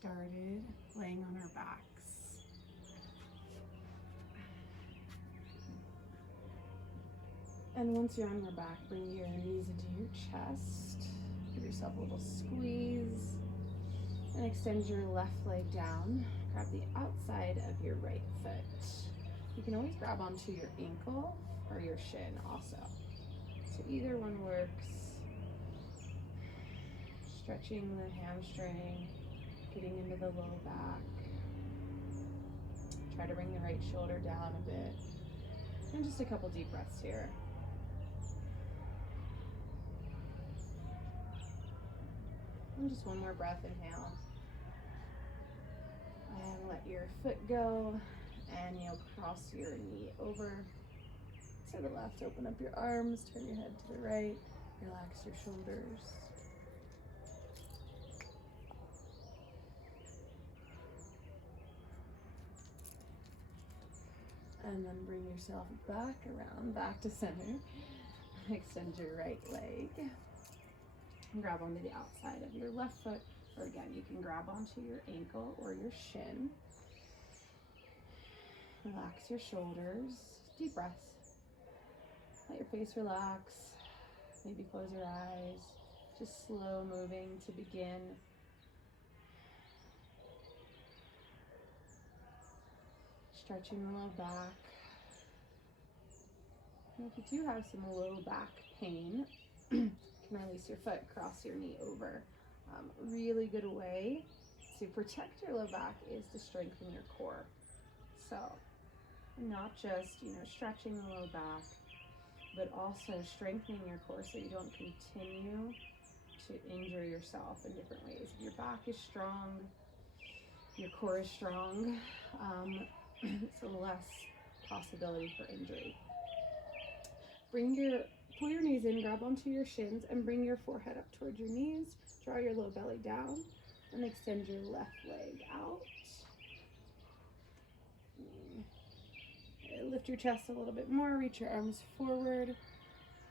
started laying on our backs. And once you're on your back, bring your knees into your chest. Give yourself a little squeeze and extend your left leg down. Grab the outside of your right foot. You can always grab onto your ankle or your shin also. So either one works. Stretching the hamstring, getting into the low back. Try to bring the right shoulder down a bit. And just a couple deep breaths here. And just one more breath, inhale. And let your foot go, and you'll cross your knee over to the left. Open up your arms, turn your head to the right, relax your shoulders. And then bring yourself back around, back to center. Extend your right leg. And grab onto the outside of your left foot. Or again, you can grab onto your ankle or your shin. Relax your shoulders. Deep breaths. Let your face relax. Maybe close your eyes. Just slow moving to begin. Stretching the low back. And if you do have some low back pain, you can release your foot, cross your knee over. Really good way to protect your low back is to strengthen your core. So not just, stretching the low back, but also strengthening your core so you don't continue to injure yourself in different ways. If your back is strong, your core is strong, so less possibility for injury. Pull your knees in, grab onto your shins, and bring your forehead up towards your knees. Draw your low belly down, and extend your left leg out. Lift your chest a little bit more, reach your arms forward,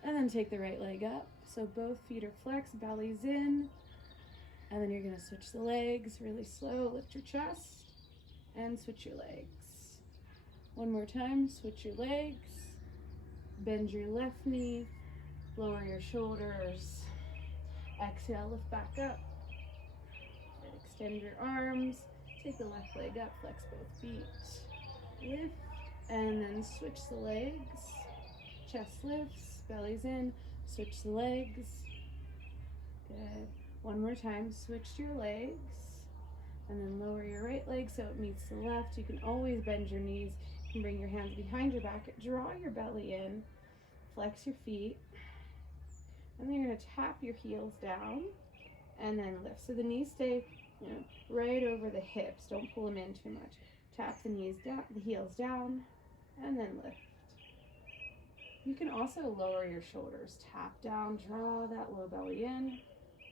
and then take the right leg up. So both feet are flexed, belly's in, and then you're gonna switch the legs really slow. Lift your chest, and switch your legs. One more time, switch your legs. Bend your left knee, lower your shoulders. Exhale, lift back up. And extend your arms. Take the left leg up, flex both feet. Lift, and then switch the legs. Chest lifts, belly's in. Switch the legs. Good. One more time, switch your legs. And then lower your right leg so it meets the left. You can always bend your knees. You can bring your hands behind your back. Draw your belly in. Flex your feet. And then you're going to tap your heels down and then lift. So the knees stay, right over the hips. Don't pull them in too much. Tap the knees down, the heels down, and then lift. You can also lower your shoulders. Tap down, draw that low belly in,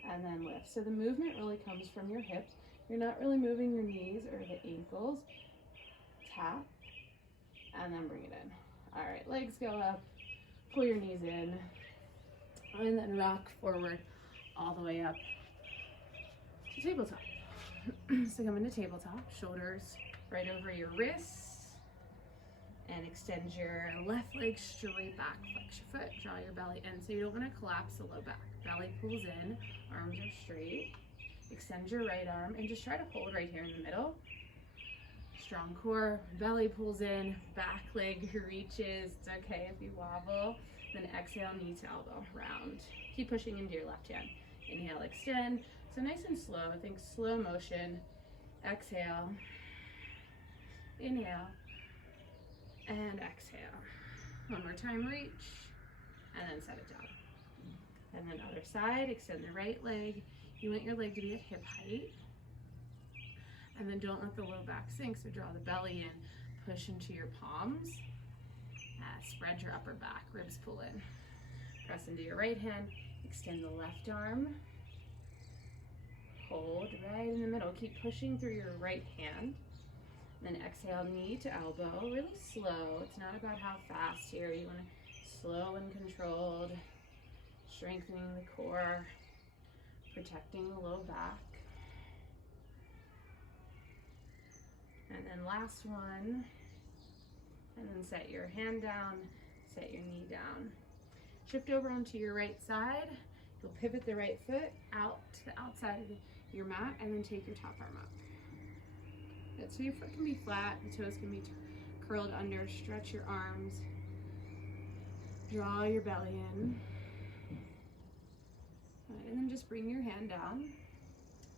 and then lift. So the movement really comes from your hips. You're not really moving your knees or the ankles. Tap, and then bring it in. All right, legs go up. Pull your knees in. And then rock forward all the way up to tabletop. So come into tabletop, shoulders right over your wrists, and extend your left leg straight back. Flex your foot, draw your belly in. So you don't want to collapse the low back. Belly pulls in, arms are straight. Extend your right arm and just try to hold right here in the middle. Strong core, belly pulls in, back leg reaches. It's okay if you wobble. Then exhale, knee to elbow, round. Keep pushing into your left hand. Inhale, extend. So nice and slow, think slow motion. Exhale, inhale, and exhale. One more time, reach, and then set it down. And then other side, extend the right leg. You want your leg to be at hip height. And then don't let the low back sink, so draw the belly in, push into your palms. Spread your upper back, ribs pull in. Press into your right hand, extend the left arm. Hold right in the middle, keep pushing through your right hand. Then exhale, knee to elbow, really slow. It's not about how fast here. You want to slow and controlled, strengthening the core, protecting the low back. And then last one. And then set your hand down, set your knee down. Shift over onto your right side. You'll pivot the right foot out to the outside of your mat and then take your top arm up. Good. So your foot can be flat, the toes can be curled under, stretch your arms, draw your belly in. Right, and then just bring your hand down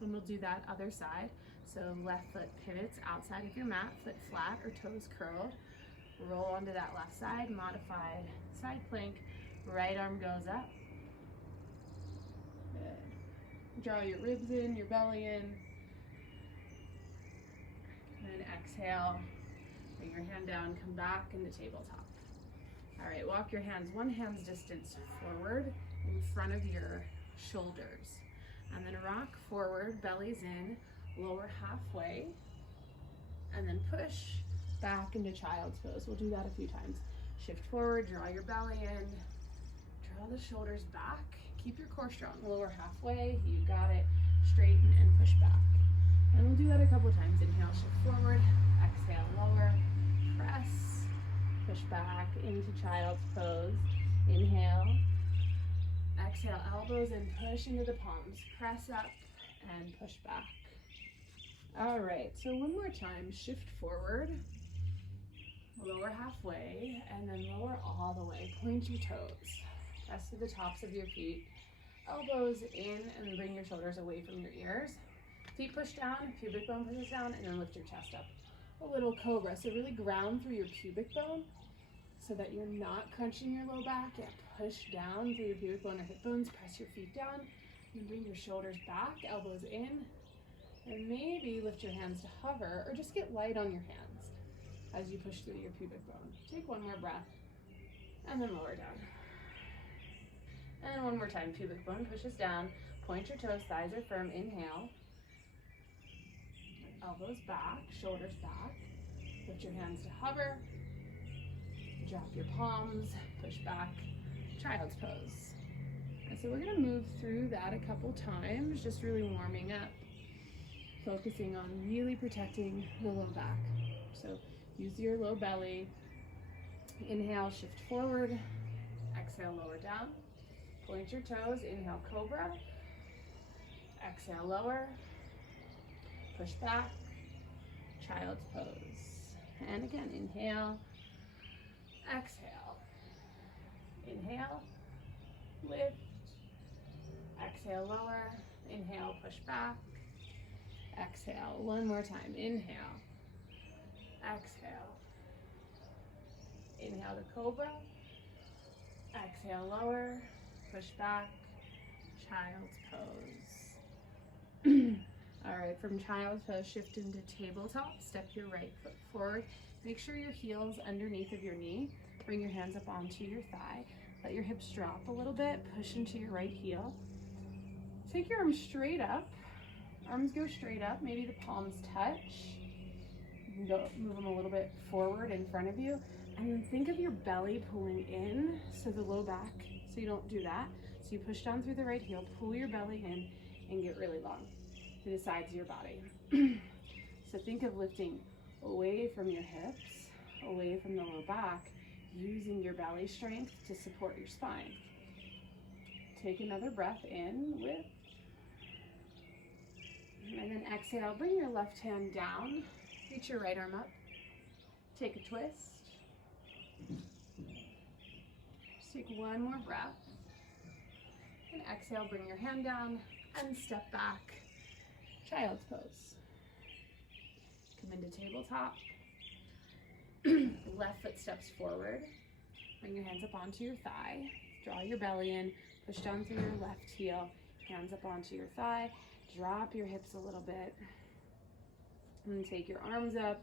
and we'll do that other side. So left foot pivots outside of your mat, foot flat or toes curled. Roll onto that left side, modified side plank, right arm goes up. Good. Draw your ribs in, your belly in. And exhale, bring your hand down, come back into tabletop. All right, walk your hands one hand's distance forward in front of your shoulders. And then rock forward, belly's in, lower halfway, and then push back into child's pose. We'll do that a few times. Shift forward, draw your belly in, draw the shoulders back, keep your core strong, lower halfway, you got it, straighten and push back. And we'll do that a couple times. Inhale, shift forward, exhale, lower, press, push back into child's pose. Inhale, exhale, elbows and push into the palms, press up and push back. All right, so one more time, shift forward, lower halfway, and then lower all the way. Point your toes. Press to the tops of your feet. Elbows in, and then bring your shoulders away from your ears. Feet push down, pubic bone pushes down, and then lift your chest up. A little cobra. So really ground through your pubic bone so that you're not crunching your low back. Yeah, push down through your pubic bone or hip bones. Press your feet down, and bring your shoulders back, elbows in, and maybe lift your hands to hover, or just get light on your hands as you push through your pubic bone. Take one more breath, and then lower down. And one more time, pubic bone pushes down, point your toes, thighs are firm, inhale. Elbows back, shoulders back. Lift your hands to hover. Drop your palms, push back, child's pose. And so we're gonna move through that a couple times, just really warming up, focusing on really protecting the low back. So use your low belly. Inhale, shift forward. Exhale, lower down. Point your toes, inhale, cobra. Exhale, lower. Push back, child's pose. And again, inhale, exhale. Inhale, lift. Exhale, lower. Inhale, push back. Exhale, one more time. Inhale, exhale. Inhale to cobra. Exhale, lower. Push back, child's pose. All right, from child's pose, shift into tabletop. Step your right foot forward. Make sure your heel's underneath of your knee. Bring your hands up onto your thigh. Let your hips drop a little bit. Push into your right heel. Take your arms straight up. Arms go straight up. Maybe the palms touch. You can move them a little bit forward in front of you. And then think of your belly pulling in, so the low back, so you don't do that. So you push down through the right heel, pull your belly in, and get really long to the sides of your body. So think of lifting away from your hips, away from the low back, using your belly strength to support your spine. Take another breath in, lift. And then exhale, bring your left hand down, reach your right arm up, take a twist. Just take one more breath. And exhale, bring your hand down and step back, child's pose. Come into tabletop. Left foot steps forward. Bring your hands up onto your thigh. Draw your belly in, push down through your left heel, hands up onto your thigh. Drop your hips a little bit. And then take your arms up.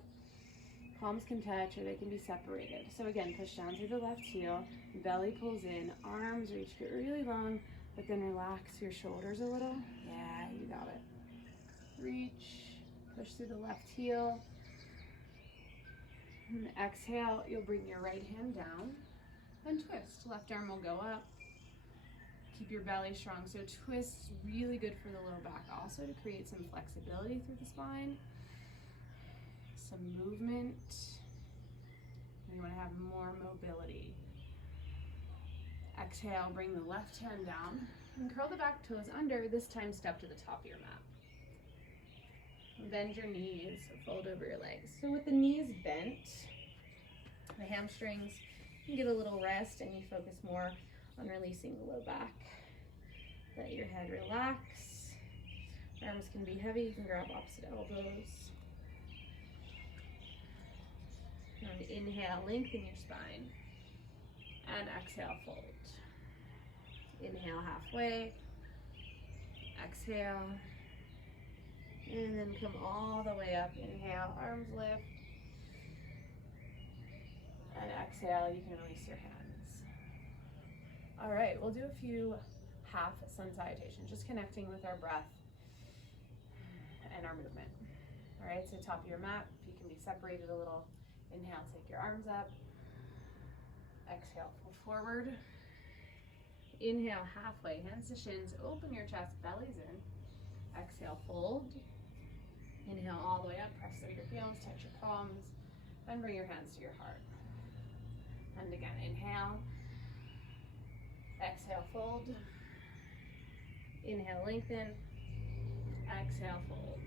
Palms can touch or they can be separated. So again, push down through the left heel, belly pulls in, arms reach, get really long, but then relax your shoulders a little. Yeah, you got it. Reach, push through the left heel. And exhale, you'll bring your right hand down and twist. Left arm will go up. Keep your belly strong. So twist, really good for the low back also to create some flexibility through the spine. some movement. You want to have more mobility. Exhale, bring the left hand down and curl the back toes under. This time step to the top of your mat. Bend your knees, fold over your legs. So with the knees bent, the hamstrings, you get a little rest and you focus more on releasing the low back. Let your head relax. Arms can be heavy, you can grab opposite elbows. And inhale, lengthen your spine. And exhale, fold. Inhale halfway. Exhale. And then come all the way up. Inhale, arms lift. And exhale, you can release your hands. All right, we'll do a few half sun salutations, just connecting with our breath and our movement. All right, so top of your mat, if you can be separated a little. Inhale, take your arms up. Exhale, fold forward. Inhale, halfway, hands to shins, open your chest, belly's in. Exhale, fold. Inhale, all the way up, press through your heels, touch your palms, then bring your hands to your heart. And again, inhale. Exhale, fold. Inhale, lengthen. Exhale, fold.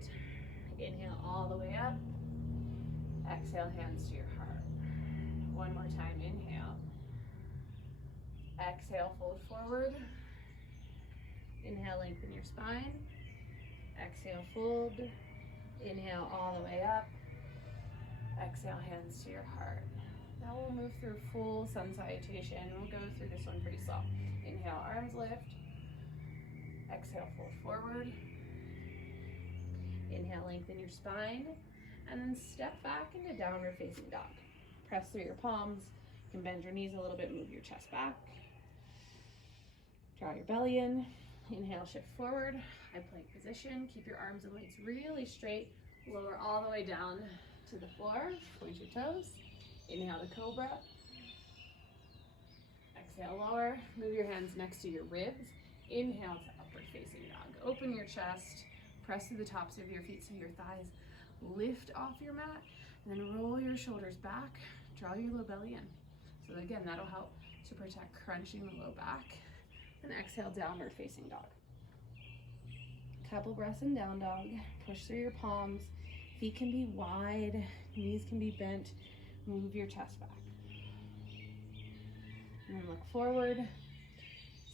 Inhale, all the way up. Exhale, hands to your heart. One more time, inhale. Exhale, fold forward. Inhale, lengthen your spine. Exhale, fold. Inhale, all the way up. Exhale, hands to your heart. Now we'll move through full sun salutation. We'll go through this one pretty slow. Inhale, arms lift. Exhale, fold forward. Inhale, lengthen your spine. And then step back into downward facing dog. Press through your palms. You can bend your knees a little bit, move your chest back. Draw your belly in. Inhale, shift forward. High plank position. Keep your arms and legs really straight. Lower all the way down to the floor. Point your toes. Inhale the cobra. Exhale, lower. Move your hands next to your ribs. Inhale to upward facing dog. Open your chest. Press through the tops of your feet so your thighs lift off your mat. And then roll your shoulders back. Draw your low belly in. So again, that'll help to protect crunching the low back. And exhale, downward facing dog. Couple breaths in down dog. Push through your palms. Feet can be wide. Knees can be bent. Move your chest back. And then look forward.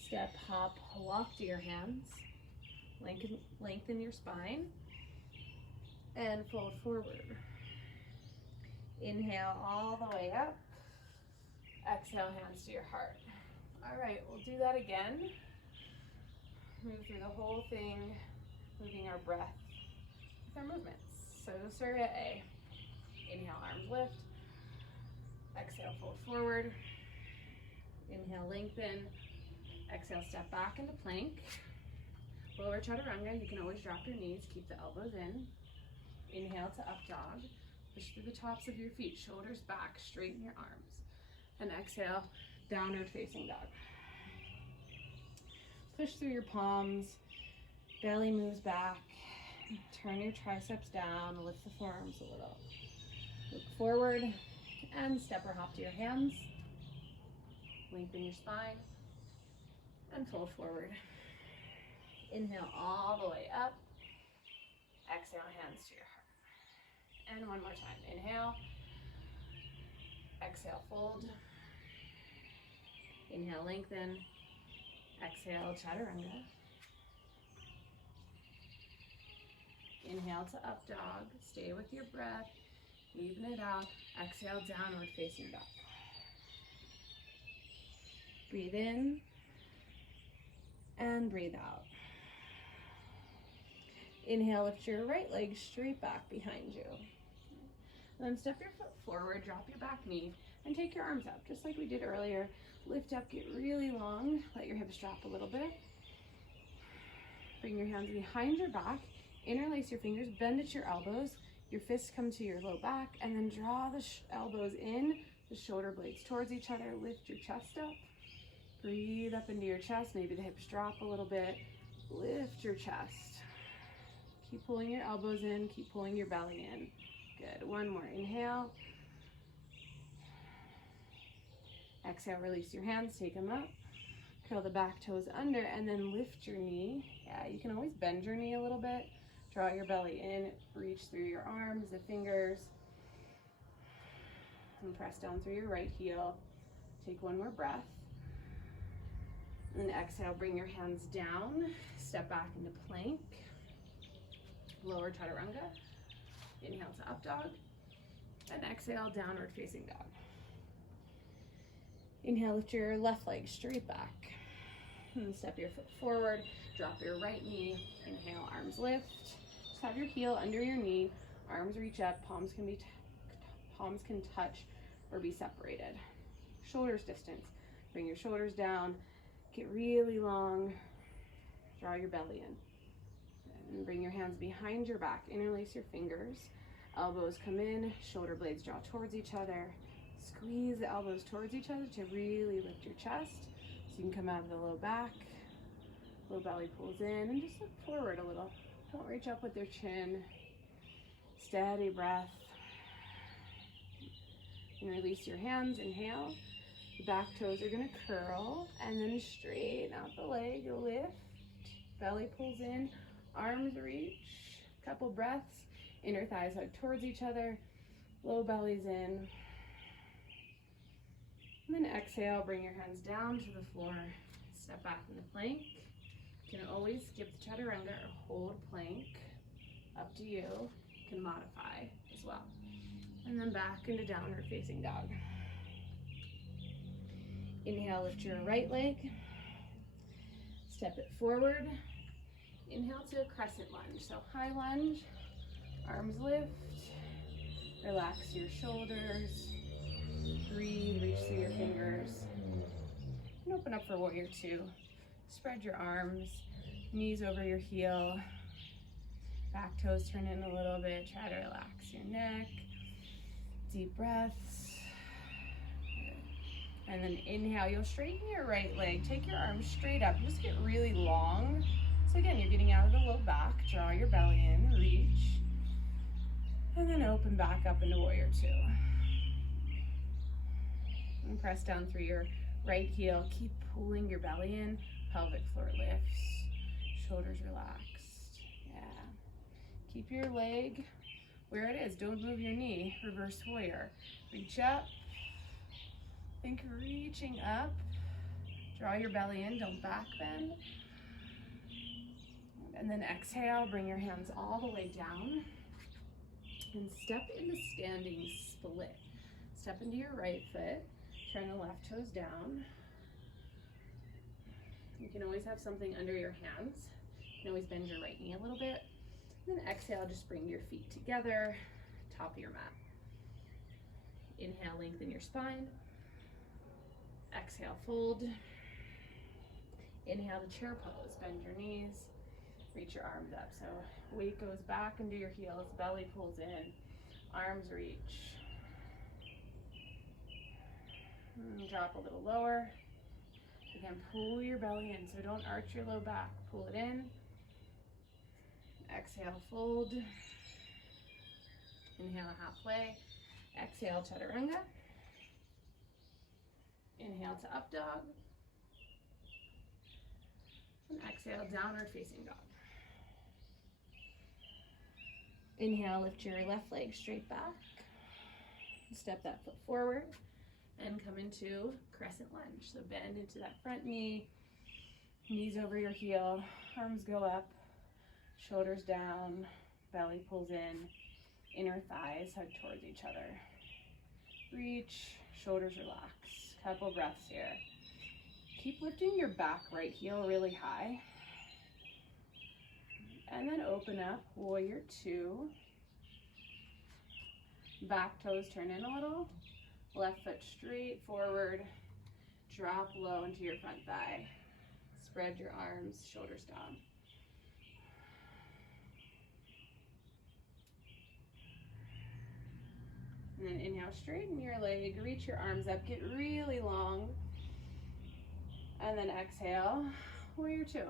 Step, hop, walk to your hands. Lengthen your spine. And fold forward. Inhale all the way up. Exhale, hands to your heart. All right, we'll do that again. Move through the whole thing, moving our breath with our movements. So Surya A. Inhale, arms lift. Exhale, fold forward. Inhale, lengthen. Exhale, step back into plank. Lower chaturanga, you can always drop your knees, keep the elbows in. Inhale to up dog. Push through the tops of your feet, shoulders back, straighten your arms. And exhale, downward facing dog. Push through your palms, belly moves back. Turn your triceps down, lift the forearms a little. Look forward and step or hop to your hands. Lengthen your spine and fold forward. Inhale all the way up. Exhale, hands to your heart. And one more time. Inhale. Exhale, fold. Inhale, lengthen. Exhale, chaturanga. Inhale to up dog. Stay with your breath. Even it out. Exhale, downward facing dog. Breathe in and breathe out. Inhale, lift your right leg straight back behind you. Then step your foot forward, drop your back knee, and take your arms up, just like we did earlier. Lift up, get really long, let your hips drop a little bit. Bring your hands behind your back, interlace your fingers, bend at your elbows, your fists come to your low back, and then draw the elbows in, the shoulder blades towards each other, lift your chest up. Breathe up into your chest, maybe the hips drop a little bit. Lift your chest. Keep pulling your elbows in, keep pulling your belly in. Good, one more, inhale. Exhale, release your hands, take them up. Curl the back toes under and then lift your knee. Yeah, you can always bend your knee a little bit. Draw your belly in, reach through your arms, the fingers. And press down through your right heel. Take one more breath. And exhale, bring your hands down. Step back into plank. Lower chaturanga. Inhale to up dog. And exhale, downward facing dog. Inhale, lift your left leg straight back. And step your foot forward. Drop your right knee. Inhale, arms lift. Just have your heel under your knee. Arms reach up. Palms can touch or be separated. Shoulders distance. Bring your shoulders down. Get really long. Draw your belly in. And bring your hands behind your back. Interlace your fingers. Elbows come in. Shoulder blades draw towards each other. Squeeze the elbows towards each other to really lift your chest. So you can come out of the low back. Low belly pulls in and just look forward a little. Don't reach up with your chin. Steady breath. And release your hands. Inhale. The back toes are going to curl and then straighten out the leg. Lift. Belly pulls in. Arms reach. Couple breaths. Inner thighs hug towards each other. Low belly's in. And then exhale, bring your hands down to the floor. Step back into plank. You can always skip the chaturanga or hold plank. Up to you. You can modify as well. And then back into downward facing dog. Inhale, lift your right leg. Step it forward. Inhale to a crescent lunge. So high lunge, arms lift. Relax your shoulders. Breathe, reach through your fingers. And open up for warrior two. Spread your arms, knees over your heel. Back toes turn in a little bit. Try to relax your neck. Deep breaths. And then inhale, you'll straighten your right leg. Take your arms straight up. Just get really long. So again, you're getting out of the low back. Draw your belly in, reach. And then open back up into warrior two. And press down through your right heel. Keep pulling your belly in. Pelvic floor lifts. Shoulders relaxed. Yeah. Keep your leg where it is. Don't move your knee. Reverse warrior. Reach up. Think reaching up. Draw your belly in. Don't back bend. And then exhale. Bring your hands all the way down. And step into standing split. Step into your right foot. Turn the left toes down. You can always have something under your hands. You can always bend your right knee a little bit. And then exhale, just bring your feet together, top of your mat. Inhale, lengthen your spine. Exhale, fold. Inhale to chair pose. Bend your knees. Reach your arms up. So weight goes back into your heels. Belly pulls in. Arms reach. And drop a little lower. Again, pull your belly in. So don't arch your low back. Pull it in. Exhale, fold. Inhale, halfway. Exhale, chaturanga. Inhale to up dog. And exhale, downward facing dog. Inhale, lift your left leg straight back. Step that foot forward and come into crescent lunge. So bend into that front knee, knees over your heel, arms go up, shoulders down, belly pulls in, inner thighs hug towards each other. Reach, shoulders relax. Couple breaths here. Keep lifting your back right heel really high. And then open up, warrior two. Back toes turn in a little. Left foot straight forward. Drop low into your front thigh. Spread your arms, shoulders down. And then inhale, straighten your leg, reach your arms up, get really long. And then exhale, warrior two.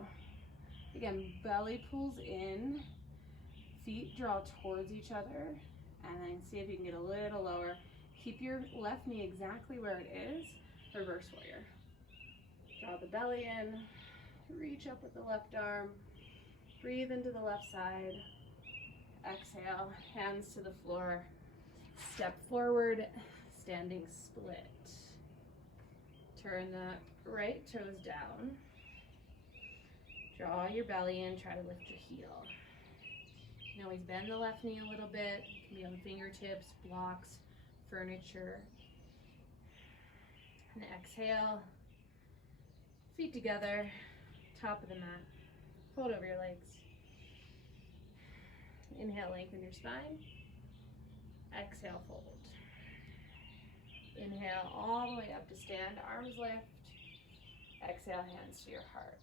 Again, belly pulls in, feet draw towards each other. And then see if you can get a little lower. Keep your left knee exactly where it is. Reverse warrior. Draw the belly in. Reach up with the left arm. Breathe into the left side. Exhale, hands to the floor. Step forward, standing split. Turn the right toes down. Draw your belly in, try to lift your heel. You can always bend the left knee a little bit. It can be on fingertips, blocks, furniture. And exhale, feet together, top of the mat. Fold over your legs. Inhale, lengthen your spine. Exhale, fold. Inhale all the way up to stand, arms lift. Exhale, hands to your heart.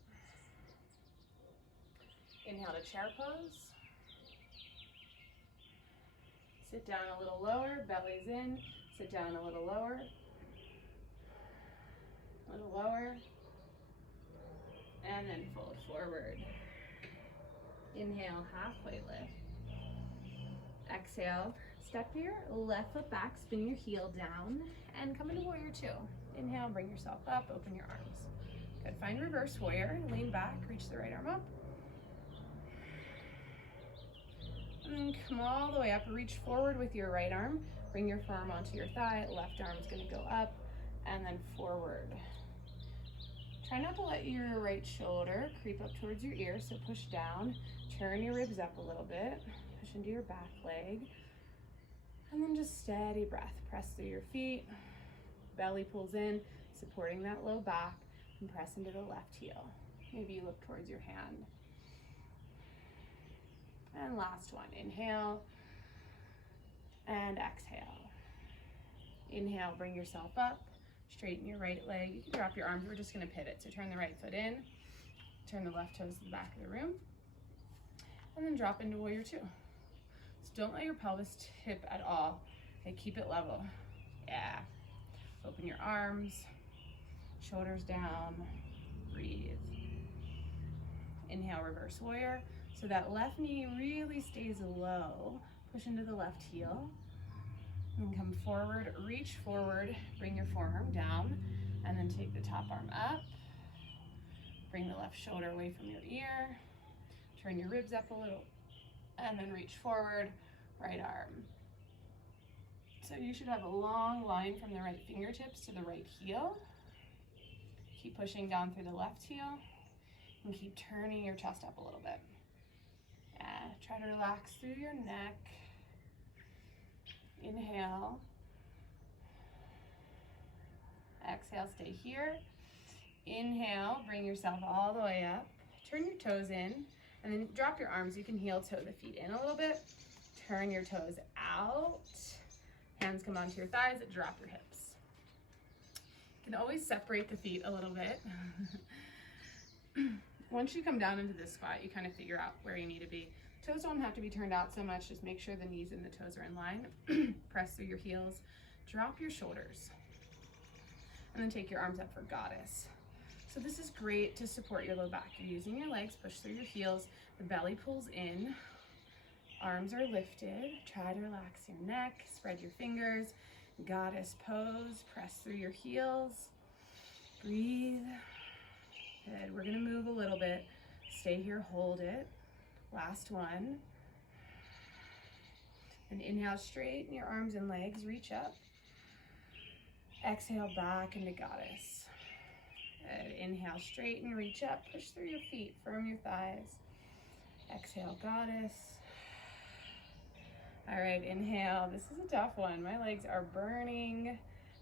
Inhale to chair pose. Sit down a little lower, belly's in. Sit down a little lower. A little lower. And then fold forward. Inhale, halfway lift. Exhale, step your left foot back, spin your heel down, and come into warrior two. Inhale, bring yourself up, open your arms. Good, find reverse warrior, lean back, reach the right arm up. And then come all the way up, reach forward with your right arm, bring your forearm onto your thigh, left arm is gonna go up, and then forward. Try not to let your right shoulder creep up towards your ear, so push down, turn your ribs up a little bit, push into your back leg, and then just steady breath. Press through your feet, belly pulls in, supporting that low back, and press into the left heel. Maybe you look towards your hand. And last one, inhale, and exhale. Inhale, bring yourself up, straighten your right leg. You can drop your arms, we're just gonna pivot. So turn the right foot in, turn the left toes to the back of the room, and then drop into warrior two. So don't let your pelvis tip at all. Okay, keep it level. Yeah. Open your arms, shoulders down, breathe. Inhale, reverse warrior. So that left knee really stays low. Push into the left heel. And come forward, reach forward, bring your forearm down, and then take the top arm up. Bring the left shoulder away from your ear. Turn your ribs up a little, and then reach forward, right arm. So you should have a long line from the right fingertips to the right heel. Keep pushing down through the left heel, and keep turning your chest up a little bit. Yeah, try to relax through your neck. Inhale. Exhale, stay here. Inhale, bring yourself all the way up. Turn your toes in, and then drop your arms. You can heel toe the feet in a little bit. Turn your toes out. Hands come onto your thighs, drop your hips. You can always separate the feet a little bit. Once you come down into this spot, you kind of figure out where you need to be. Toes don't have to be turned out so much, just make sure the knees and the toes are in line. Press through your heels, drop your shoulders, and then take your arms up for goddess. So this is great to support your low back. You're using your legs, push through your heels, the belly pulls in, arms are lifted. Try to relax your neck, spread your fingers, goddess pose, press through your heels, breathe. Good, we're gonna move a little bit. Stay here, hold it. Last one. And inhale, straighten your arms and legs, reach up. Exhale, back into goddess. Good. Inhale, straighten, reach up, push through your feet, firm your thighs. Exhale, goddess. All right, inhale. This is a tough one. My legs are burning.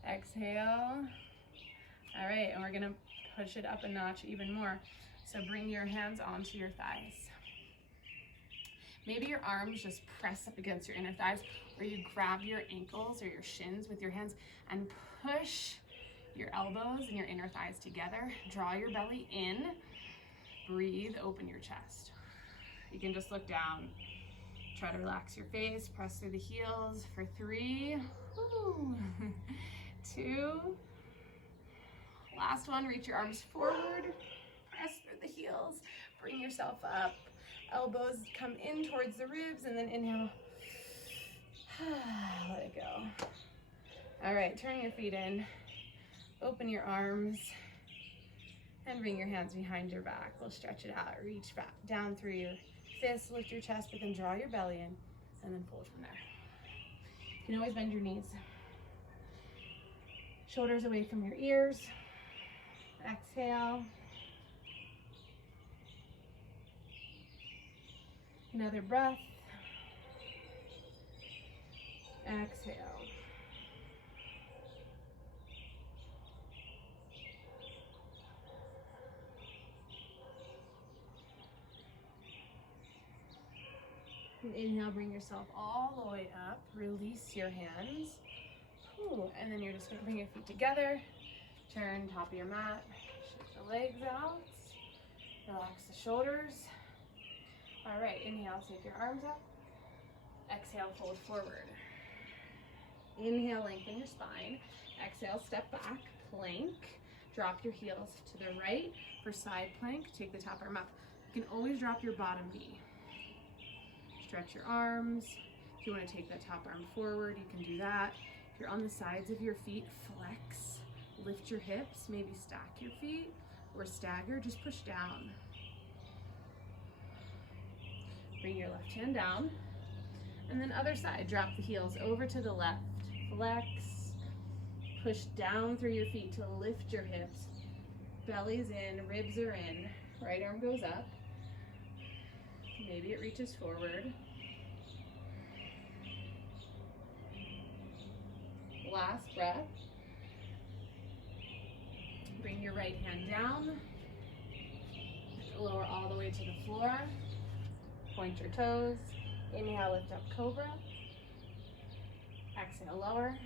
Exhale. All right, and we're gonna push it up a notch even more. So bring your hands onto your thighs. Maybe your arms just press up against your inner thighs, or you grab your ankles or your shins with your hands and push your elbows and your inner thighs together. Draw your belly in. Breathe, open your chest. You can just look down. Try to relax your face, press through the heels for 3, 2, last one, reach your arms forward, press through the heels, bring yourself up, elbows come in towards the ribs, and then inhale, Let it go. All right, turn your feet in, open your arms, and bring your hands behind your back. We'll stretch it out, reach back down through your fists, lift your chest, but then draw your belly in, and then fold from there. You can always bend your knees. Shoulders away from your ears. Exhale. Another breath. Exhale. And inhale, bring yourself all the way up. Release your hands. Ooh, and then you're just going to bring your feet together. Turn top of your mat. Shift the legs out. Relax the shoulders. All right, inhale, take your arms up. Exhale, fold forward. Inhale, lengthen your spine. Exhale, step back, plank. Drop your heels to the right for side plank. Take the top arm up. You can always drop your bottom knee. Stretch your arms. If you want to take that top arm forward, you can do that. If you're on the sides of your feet, flex. Lift your hips, maybe stack your feet or stagger, just push down. Bring your left hand down. And then other side, drop the heels over to the left. Flex. Push down through your feet to lift your hips. Belly's in, ribs are in. Right arm goes up. Maybe it reaches forward. Last breath. Bring your right hand down. Lower all the way to the floor. Point your toes. Inhale, lift up cobra. Exhale, lower.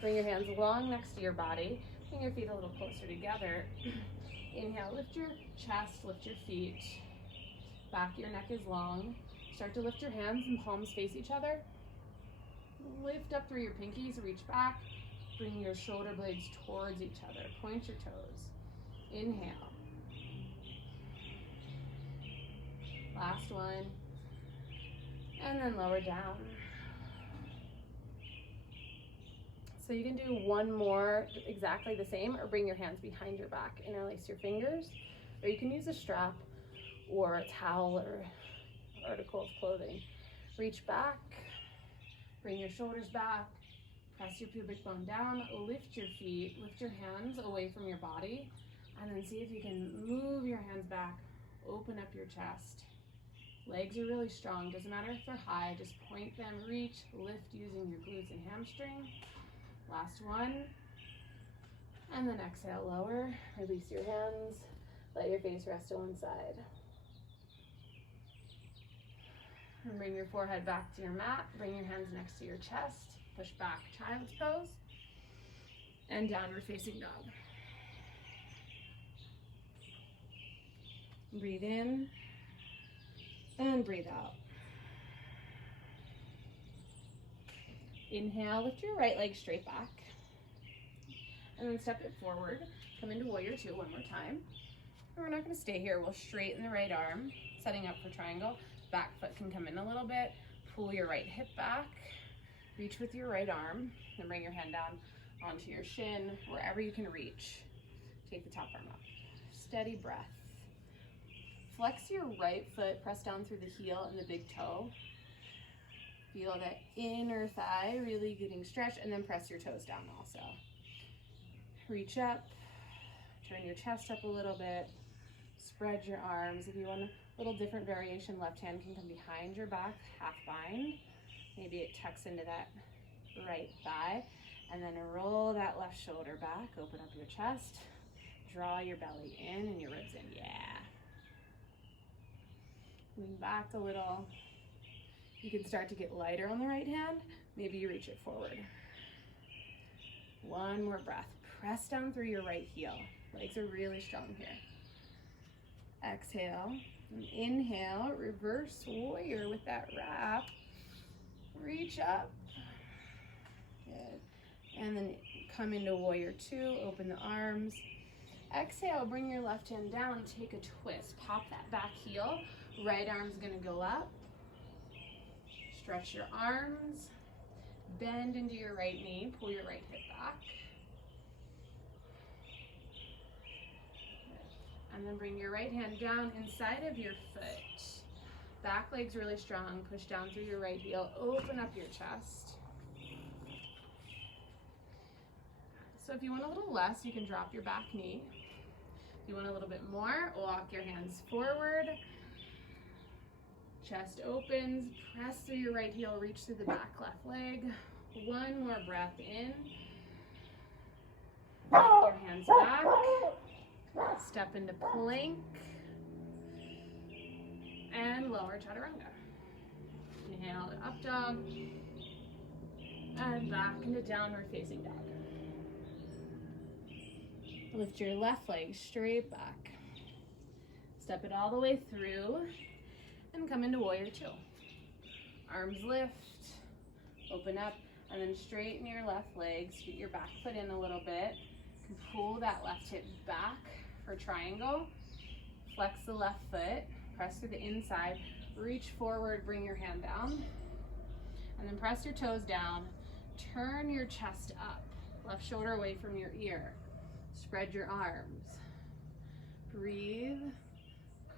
Bring your hands long next to your body. Bring your feet a little closer together. Inhale, lift your chest, lift your feet. Back of your neck is long. Start to lift your hands and palms face each other. Lift up through your pinkies, reach back. Bring your shoulder blades towards each other. Point your toes. Inhale. Last one. And then lower down. So you can do one more exactly the same, or bring your hands behind your back. Interlace your fingers, or you can use a strap or a towel or article of clothing. Reach back, bring your shoulders back, press your pubic bone down, lift your feet, lift your hands away from your body, and then see if you can move your hands back, open up your chest. Legs are really strong, doesn't matter if they're high, just point them, reach, lift using your glutes and hamstring. Last one, and then exhale, lower, release your hands, let your face rest to one side. And bring your forehead back to your mat, bring your hands next to your chest, push back, child's pose, and downward facing dog. Breathe in, and breathe out. Inhale, lift your right leg straight back. And then step it forward. Come into warrior two one more time. And we're not going to stay here. We'll straighten the right arm, setting up for triangle. Back foot can come in a little bit. Pull your right hip back. Reach with your right arm. Then bring your hand down onto your shin, wherever you can reach. Take the top arm up. Steady breath. Flex your right foot, press down through the heel and the big toe. Feel that inner thigh really getting stretched, and then press your toes down also. Reach up, turn your chest up a little bit, spread your arms. If you want a little different variation, left hand can come behind your back, half bind. Maybe it tucks into that right thigh, and then roll that left shoulder back, open up your chest, draw your belly in and your ribs in, yeah. Lean back a little. You can start to get lighter on the right hand. Maybe you reach it forward. One more breath. Press down through your right heel. Legs are really strong here. Exhale. And inhale. Reverse warrior with that wrap. Reach up. Good. And then come into warrior two. Open the arms. Exhale. Bring your left hand down. Take a twist. Pop that back heel. Right arm's going to go up. Stretch your arms. Bend into your right knee, pull your right hip back. And then bring your right hand down inside of your foot. Back leg's really strong, push down through your right heel, open up your chest. So if you want a little less, you can drop your back knee. If you want a little bit more, walk your hands forward. Chest opens, press through your right heel, reach through the back left leg. One more breath in. Walk your hands back. Step into plank. And lower chaturanga. Inhale to up dog. And back into downward facing dog. Lift your left leg straight back. Step it all the way through and come into warrior two. Arms lift, open up, and then straighten your left leg. Scoot your back foot in a little bit. And pull that left hip back for triangle. Flex the left foot, press through the inside, reach forward, bring your hand down. And then press your toes down, turn your chest up, left shoulder away from your ear. Spread your arms. Breathe.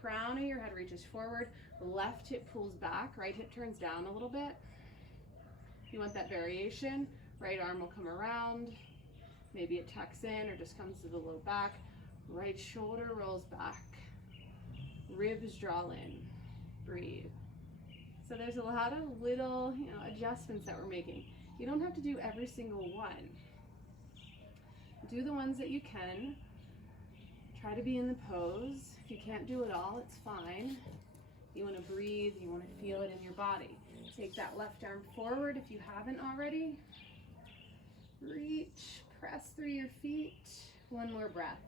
Crown of your head reaches forward. Left hip pulls back. Right hip turns down a little bit. If you want that variation, right arm will come around. Maybe it tucks in or just comes to the low back. Right shoulder rolls back. Ribs draw in. Breathe. So there's a lot of little, adjustments that we're making. You don't have to do every single one. Do the ones that you can. Try to be in the pose. If you can't do it all, it's fine. You want to breathe, you want to feel it in your body. Take that left arm forward if you haven't already. Reach, press through your feet. One more breath.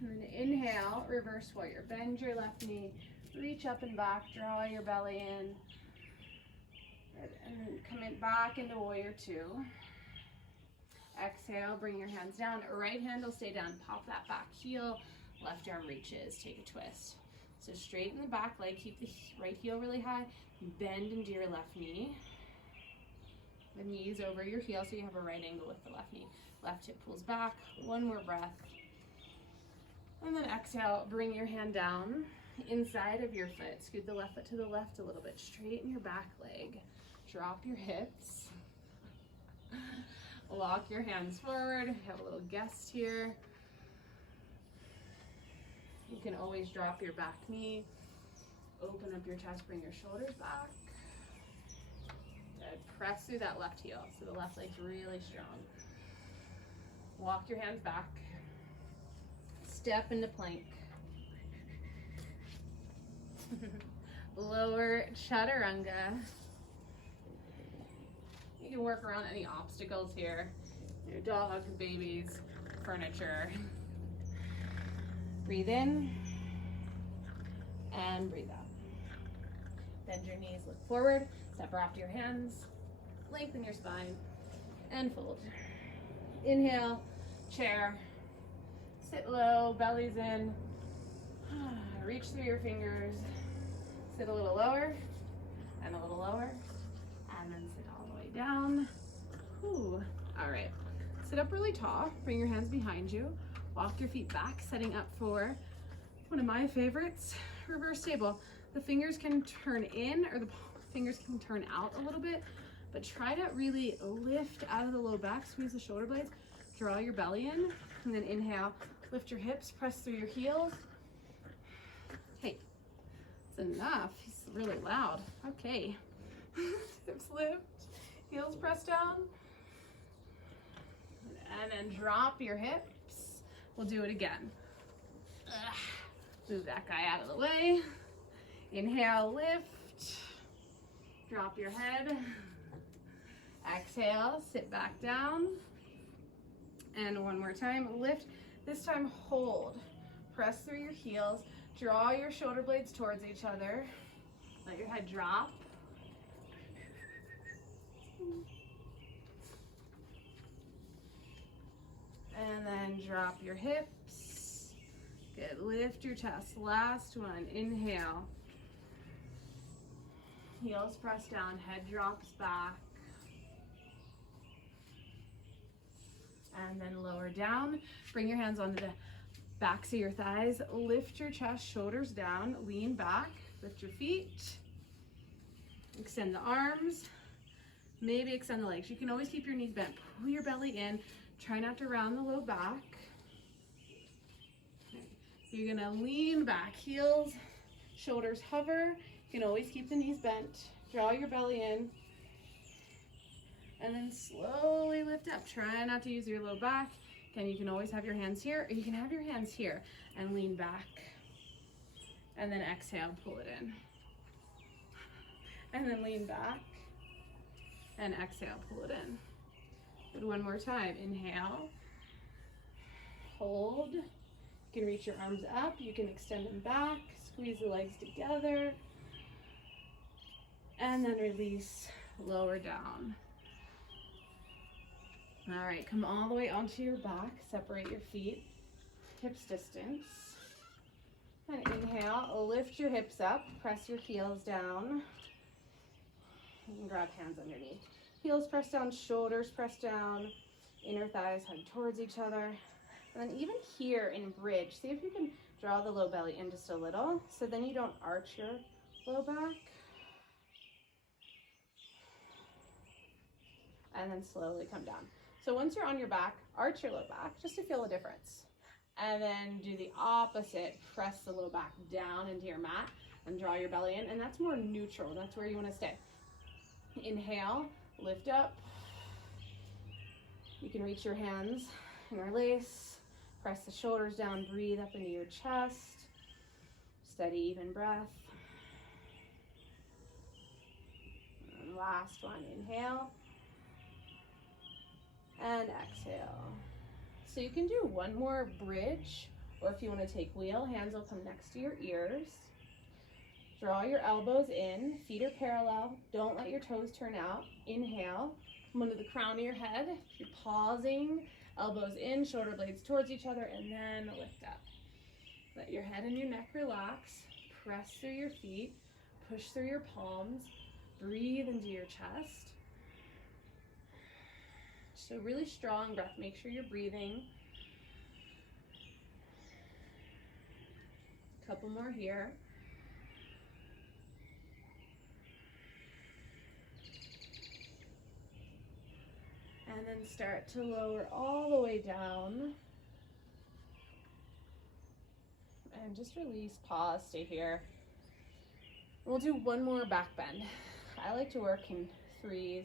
And then inhale, reverse warrior. Bend your left knee, reach up and back, draw your belly in. And then come in back into warrior two. Exhale, bring your hands down. Right hand will stay down. Pop that back heel. Left arm reaches. Take a twist. So straighten the back leg. Keep the right heel really high. Bend into your left knee. The knees over your heel so you have a right angle with the left knee. Left hip pulls back. One more breath. And then exhale, bring your hand down inside of your foot. Scoot the left foot to the left a little bit. Straighten your back leg. Drop your hips. Walk your hands forward. Have a little guest here. You can always drop your back knee. Open up your chest, bring your shoulders back. Good. Press through that left heel so the left leg's really strong. Walk your hands back. Step into plank. Lower chaturanga. You can work around any obstacles here. Your dog, babies, furniture. Breathe in and breathe out. Bend your knees, look forward, step off your hands, lengthen your spine, and fold. Inhale, chair, sit low, belly's in. Reach through your fingers, sit a little lower, and a little lower, and then sit all the way down. Ooh. All right, sit up really tall, bring your hands behind you, walk your feet back, setting up for one of my favorites, reverse table. The fingers can turn in or the fingers can turn out a little bit, but try to really lift out of the low back, squeeze the shoulder blades, draw your belly in, and then inhale, lift your hips, press through your heels. Hey, it's enough. He's really loud. Okay. Hips lift, heels press down, and then drop your hips. We'll do it again. Move that guy out of the way. Inhale, lift, drop your head. Exhale, sit back down. And one more time, lift. This time, hold. Press through your heels. Draw your shoulder blades towards each other. Let your head drop. And then drop your hips. Good, lift your chest. Last one, inhale. Heels press down, head drops back. And then lower down. Bring your hands onto the backs of your thighs. Lift your chest, shoulders down, lean back, lift your feet. Extend the arms. Maybe extend the legs. You can always keep your knees bent. Pull your belly in. Try not to round the low back. You're gonna lean back, heels, shoulders hover. You can always keep the knees bent. Draw your belly in. And then slowly lift up. Try not to use your low back. Again, you can always have your hands here, or you can have your hands here and lean back. And then exhale, pull it in. And then lean back. And exhale, pull it in. Good, one more time. Inhale. Hold. You can reach your arms up. You can extend them back. Squeeze the legs together. And then release, lower down. All right, come all the way onto your back. Separate your feet, hips distance. And inhale, lift your hips up. Press your heels down. You can grab hands underneath. Heels press down, shoulders press down, inner thighs hug towards each other. And then even here in bridge, see if you can draw the low belly in just a little, so then you don't arch your low back. And then slowly come down. So once you're on your back, arch your low back just to feel the difference. And then do the opposite, press the low back down into your mat and draw your belly in. And that's more neutral, that's where you wanna stay. Inhale, lift up. You can reach your hands, interlace, press the shoulders down, breathe up into your chest. Steady, even breath. And last one, inhale. And exhale. So you can do one more bridge, or if you want to take wheel, hands will come next to your ears. Draw your elbows in, feet are parallel. Don't let your toes turn out. Inhale, come under the crown of your head. You're pausing, elbows in, shoulder blades towards each other, and then lift up. Let your head and your neck relax. Press through your feet, push through your palms, breathe into your chest. So really strong breath, make sure you're breathing. A couple more here. And then start to lower all the way down. And just release, pause, stay here. We'll do one more back bend. I like to work in threes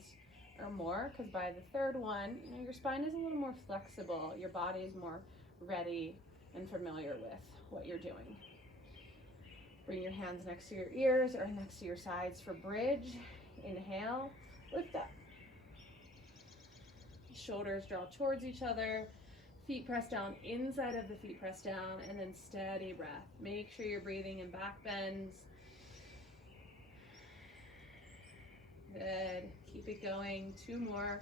or more, because by the third one, your spine is a little more flexible. Your body is more ready and familiar with what you're doing. Bring your hands next to your ears or next to your sides for bridge. Inhale, lift up. Shoulders draw towards each other. Feet press down, inside of the feet press down, and then steady breath. Make sure you're breathing in back bends. Good. Keep it going. Two more.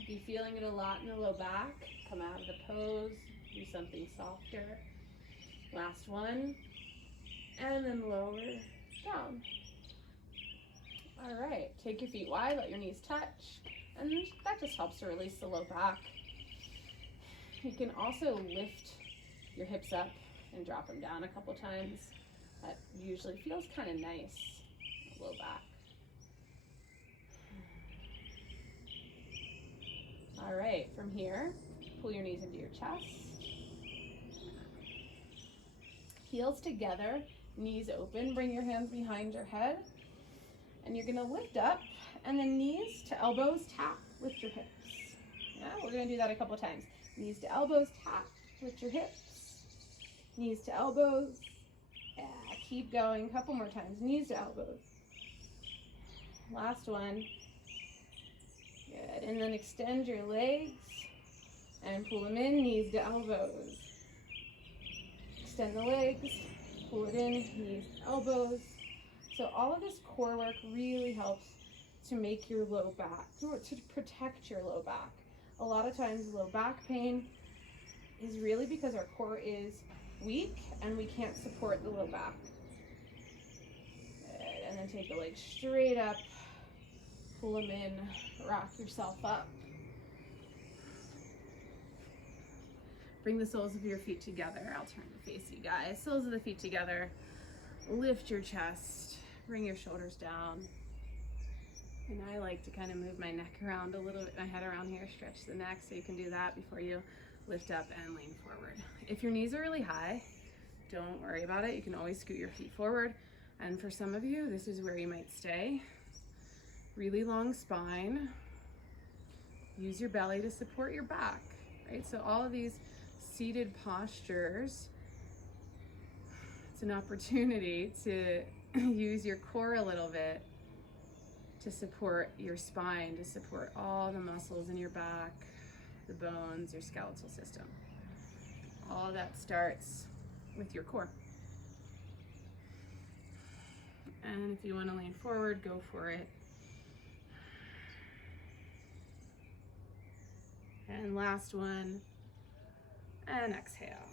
If you're feeling it a lot in the low back, come out of the pose. Do something softer. Last one. And then lower down. All right. Take your feet wide. Let your knees touch. And that just helps to release the low back. You can also lift your hips up and drop them down a couple times. That usually feels kind of nice, low back. All right, from here, pull your knees into your chest. Heels together, knees open, bring your hands behind your head. And you're gonna lift up, and then knees to elbows tap, lift your hips. Yeah, we're gonna do that a couple times. Knees to elbows, tap, lift your hips. Knees to elbows. Yeah, keep going, a couple more times. Knees to elbows. Last one. Good, and then extend your legs and pull them in, knees to elbows. Extend the legs, pull it in, knees to elbows. So all of this core work really helps to make your low back, to protect your low back. A lot of times low back pain is really because our core is weak and we can't support the low back. Good. And then take a leg straight up, pull them in, rock yourself up. Bring the soles of your feet together. I'll turn to face you guys. Soles of the feet together. Lift your chest. Bring your shoulders down. And I like to kind of move my neck around a little bit, my head around here, stretch the neck, so you can do that before you lift up and lean forward. If your knees are really high, don't worry about it. You can always scoot your feet forward. And for some of you, this is where you might stay. Really long spine. Use your belly to support your back, right? So all of these seated postures, it's an opportunity to use your core a little bit to support your spine, to support all the muscles in your back, the bones, your skeletal system. All that starts with your core. And if you want to lean forward, go for it. And last one. And exhale.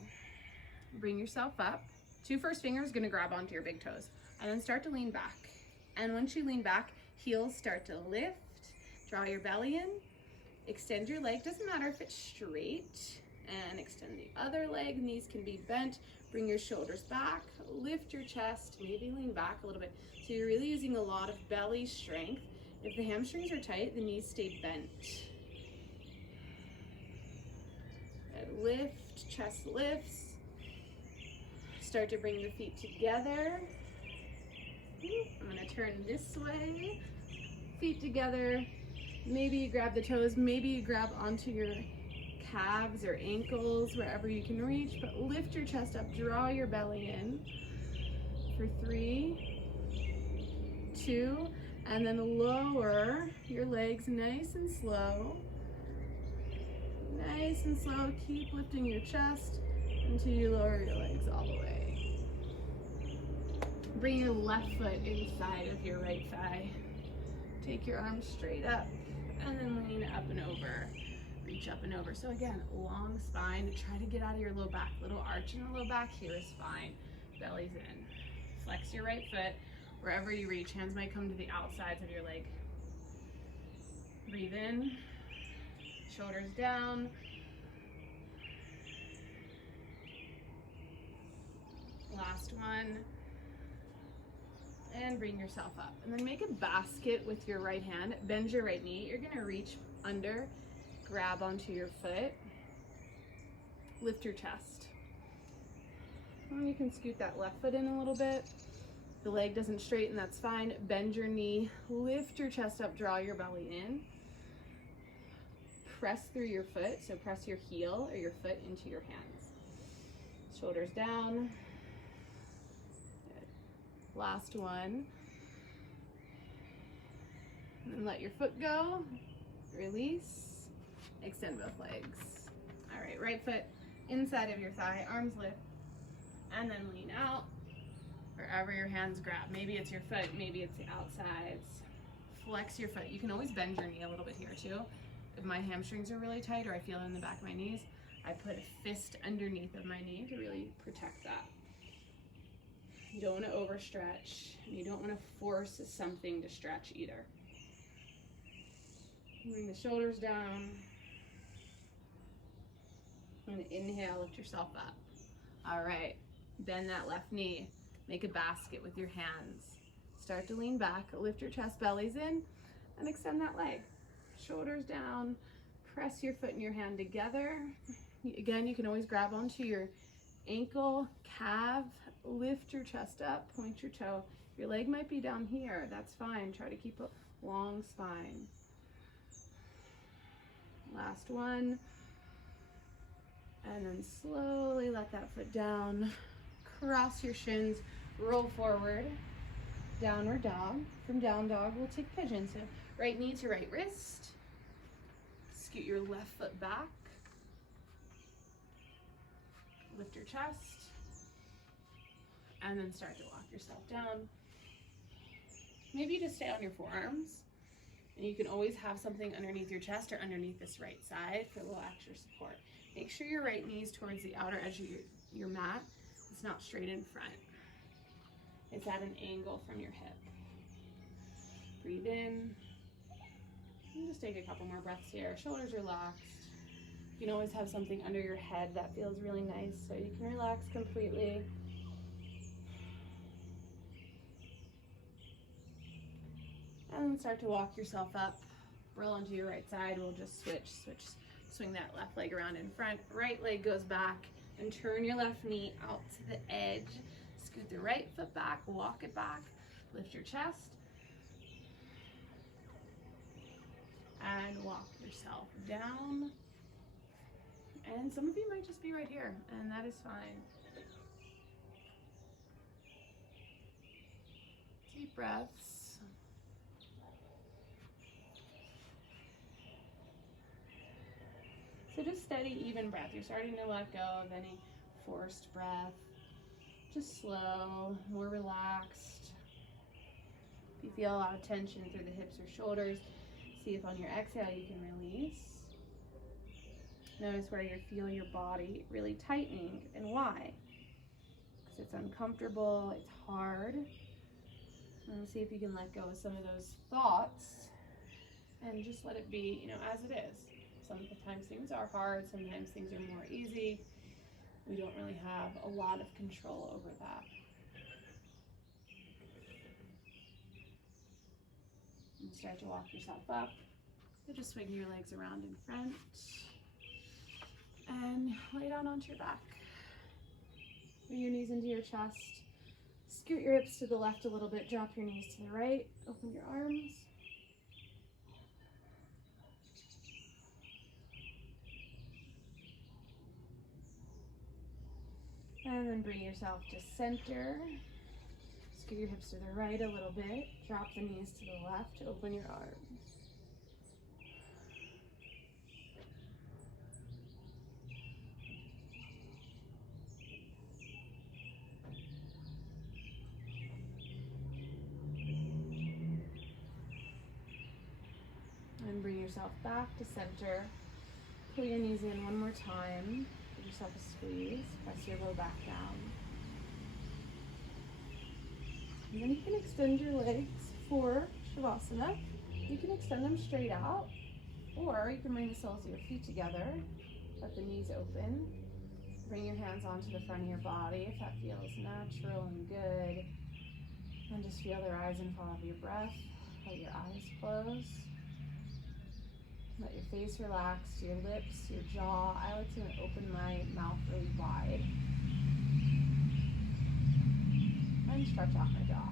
Bring yourself up. 2 first fingers gonna grab onto your big toes. And then start to lean back. And once you lean back, heels start to lift. Draw your belly in. Extend your leg. Doesn't matter if it's straight. And extend the other leg. Knees can be bent. Bring your shoulders back. Lift your chest. Maybe lean back a little bit. So you're really using a lot of belly strength. If the hamstrings are tight, the knees stay bent. Lift, chest lifts. Start to bring the feet together. I'm gonna turn this way. Feet together. Maybe you grab the toes, maybe you grab onto your calves or ankles, wherever you can reach, but lift your chest up, draw your belly in for 3, 2, and then lower your legs nice and slow. Nice and slow, keep lifting your chest until you lower your legs all the way. Bring your left foot inside of your right thigh. Take your arms straight up and then lean up and over. Reach up and over. So again, long spine. Try to get out of your low back. Little arch in the low back here is fine. Belly's in. Flex your right foot. Wherever you reach, hands might come to the outsides of your leg. Breathe in. Shoulders down. Last one. And bring yourself up. And then make a basket with your right hand. Bend your right knee. You're gonna reach under, grab onto your foot. Lift your chest. And you can scoot that left foot in a little bit. If the leg doesn't straighten, that's fine. Bend your knee, lift your chest up, draw your belly in. Press through your foot, so press your heel or your foot into your hands. Shoulders down. Good. Last one. And then let your foot go. Release. Extend both legs. All right, right foot inside of your thigh, arms lift, and then lean out. Wherever your hands grab. Maybe it's your foot, maybe it's the outsides. Flex your foot. You can always bend your knee a little bit here too. If my hamstrings are really tight or I feel it in the back of my knees, I put a fist underneath of my knee to really protect that. You don't want to overstretch, and you don't want to force something to stretch either. Bring the shoulders down. And inhale, lift yourself up. All right, bend that left knee. Make a basket with your hands. Start to lean back, lift your chest, bellies in, and extend that leg. Shoulders down, press your foot and your hand together. Again, you can always grab onto your ankle, calf, lift your chest up, point your toe. Your leg might be down here, that's fine. Try to keep a long spine. Last one. And then slowly let that foot down. Cross your shins, roll forward, downward dog. From down dog, we'll take pigeon. So right knee to right wrist. Scoot your left foot back. Lift your chest. And then start to walk yourself down. Maybe you just stay on your forearms. And you can always have something underneath your chest or underneath this right side for a little extra support. Make sure your right knee's towards the outer edge of your mat. It's not straight in front. It's at an angle from your hip. breathe in. And just take a couple more breaths here. Shoulders relaxed. You can always have something under your head that feels really nice, so you can relax completely. And then start to walk yourself up. Roll onto your right side. We'll just swing that left leg around in front. Right leg goes back, and turn your left knee out to the edge. Scoot the right foot back, walk it back. Lift your chest. And walk yourself down. And some of you might just be right here, and that is fine. Deep breaths. So just steady, even breath. You're starting to let go of any forced breath. Just slow, more relaxed. If you feel a lot of tension through the hips or shoulders, see if on your exhale you can release. Notice where you feel your body really tightening and why. Because it's uncomfortable, it's hard. And see if you can let go of some of those thoughts and just let it be, as it is. Sometimes things are hard, sometimes things are more easy. We don't really have a lot of control over that. And start to walk yourself up. So just swing your legs around in front. And lay down onto your back. Bring your knees into your chest. Scoot your hips to the left a little bit. Drop your knees to the right. Open your arms. And then bring yourself to center. Scoot your hips to the right a little bit. Drop the knees to the left. Open your arms. And bring yourself back to center. Pull your knees in one more time. Give yourself a squeeze. Press your low back down. And then you can extend your legs for Shavasana. You can extend them straight out, or you can bring the soles of your feet together. Let the knees open. Bring your hands onto the front of your body if that feels natural and good. And just feel the rise and fall of your breath. Let your eyes close. Let your face relax, your lips, your jaw. I like to open my mouth really wide. And stretch out my jaw.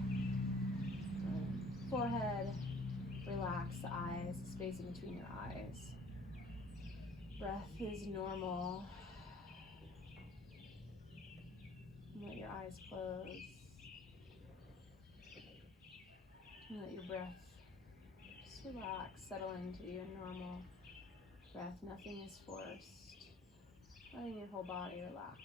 And forehead, relax the eyes, the space in between your eyes. Breath is normal. And let your eyes close. And let your breath just relax, settle into your normal breath. Nothing is forced. Letting your whole body relax.